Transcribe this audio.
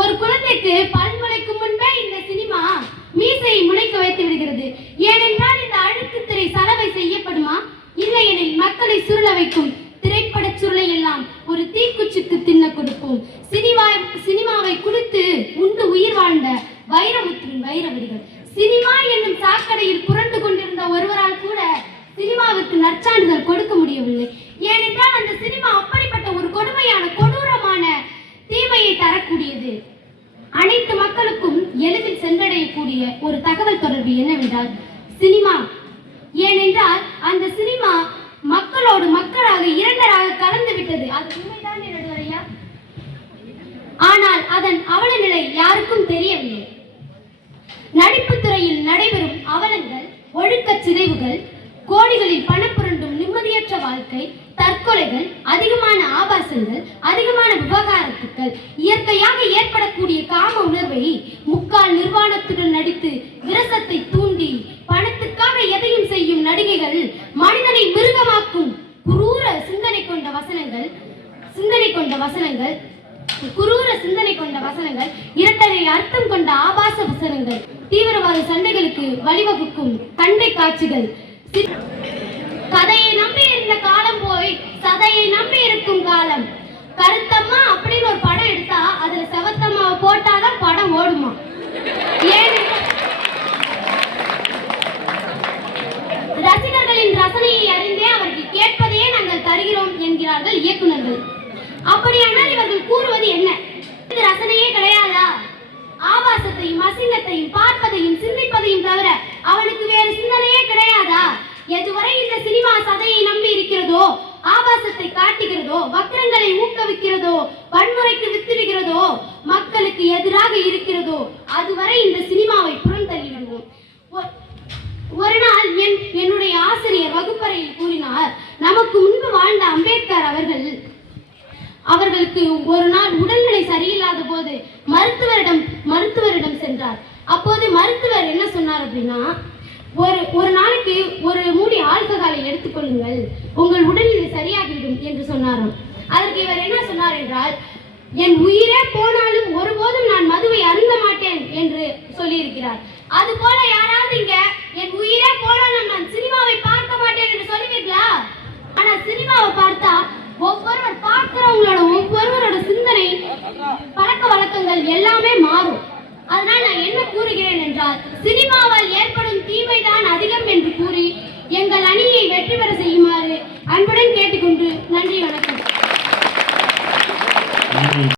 ஒரு குழந்தைக்கு பல் முளைக்கும் முன்பே இந்த சினிமா மீசையை முளைக்க வைத்து விடுகிறது. ஏனென்றால் இந்த அழுக்கு திரை சலவை செய்யப்படுமா? இல்லை எனில் மக்களை சுருள வைக்கும் திரைப்பட சுருளை எல்லாம் ஒரு தீக்குச்சிக்கு தின்ன கொடுப்போம். சினிமாவை குடித்து உண்டு உயிர் வாழ்ந்த வைரமுத்தின் வைரவரிகள். சினிமா என்னும் சாக்கடையில் புரண்டு கொண்டிருந்த ஒருவரால் கூட சினிமாவுக்கு நற்சான்றிதழ் கொடுக்க முடியவில்லை. ஏனென்றால் அந்த சினிமா அப்படிப்பட்ட ஒரு கொடுமையான கொடூரமான தீமையை தரக்கூடியது. அனைத்து மக்களுக்கும் எளிதில் சென்றடையக்கூடிய ஒரு தகவல் தொடர்பு என்னவென்றால் சினிமா. ஏனென்றால் அந்த சினிமா மக்களோடு மக்களாக இரண்டராக கலந்து விட்டது. அது உண்மைதான் நடுவரையா? ஆனால் அதன் அவல நிலை யாருக்கும் தெரியவில்லை. நடிப்பு துறையில் நடைபெறும் அவலங்கள், ஒழுக்க சிதைவுகள், கோடிகளில் பணம் புரண்டும் நிம்மதியற்ற வாழ்க்கை, தற்கொலைகள், அதிகமான ஆபாசங்கள், அதிகமான விவகாரத்துக்கள், இயற்கையாக ஏற்படக்கூடிய காம உணர்வை முக்கால் நிர்வாணத்துடன் நடித்து விரசத்தை தூண்டி பணத்துக்காக எதையும் செய்யும் நடிகைகள், மனிதனை மிருகமாக்கும் குரூர சிந்தனை கொண்ட வசனங்கள், இரட்டரை அர்த்தம் கொண்ட ஆபாச வசனங்கள், தீவிரவாத சண்டைகளுக்கு வழிவகுக்கும் சண்டை காட்சிகள், கதையை நம்பி இருந்த காலம் போய் சதையை நம்பி இருக்கும் காலம். கருத்தம்மா அப்படின்னு ஒரு படம் எடுத்தா அதுல செவத்தம்மாவை போட்டாதான் படம் ஓடுமா? ரசிகர்களின் ரசனையை அறிந்தே அவர்கள் கேட்பதையே நாங்கள் தருகிறோம் என்கிறார்கள் இயக்குநர்கள். அப்படியானால் இவர்கள் கூறுவது என்ன? இது ரசனையே கிடையாதா? ஆபாசத்தையும் அசிங்கத்தையும் பார்ப்பதையும் சிந்திப்பதையும் தவிர அவனுக்கு வேறு சிந்தனையே கிடையாதா? எதுவரை இந்த சினிமா சதையை நம்பி இருக்கிறதோ, ஆபாசத்தை காட்டுகிறதோ, வக்ரங்களை ஊக்குவிக்கிறதோ, வன்முறைக்கு வித்திடுகிறதோ, மக்களுக்கு எதிராக இருக்கிறதோ, அதுவரை இந்த சினிமாவை புறந்தள்ளி விடுவோம். ஒரு நாள் என்னுடைய ஆசிரியர் வகுப்பறையில் கூறினார், நமக்கு முன்பு வாழ்ந்த அம்பேத்கர் அவர்களுக்கு ஒரு நாள் உடல்நிலை சரியில்லாத போது மருத்துவரிடம் சென்றார். அப்போது மருத்துவர் என்ன சொன்னார் அப்படின்னா, ஒரு நாளைக்கு ஒரு மூடி ஆல்கஹாலை எடுத்துக்கொள்ளுங்கள், உங்கள் உடல்நிலை சரியாகிவிடும் என்று சொன்னாராம். அதற்கு இவர் என்ன சொன்னார் என்றால், என் உயிரே போனாலும் ஒருபோதும் நான் மதுவை அருந்த மாட்டேன் என்று சொல்லியிருக்கிறார். அது போல யாராவது இங்க என் உயிரே போனாலும் நான் சினிமாவை பார்க்க மாட்டேன் என்று சொல்லுவீர்களா? ஆனா சினிமாவை பார்த்தா ஒவ்வொருவரோட சிந்தனை, பழக்க வழக்கங்கள் எல்லாமே மாறும். அதனால் நான் என்ன கூறுகிறேன் என்றால், சினிமாவால் ஏற்படும் தீமைதான் அதிகம் என்று கூறி எங்கள் அணியை வெற்றி பெற செய்யுமாறு அன்புடன் கேட்டுக்கொண்டு நன்றி, வணக்கம்.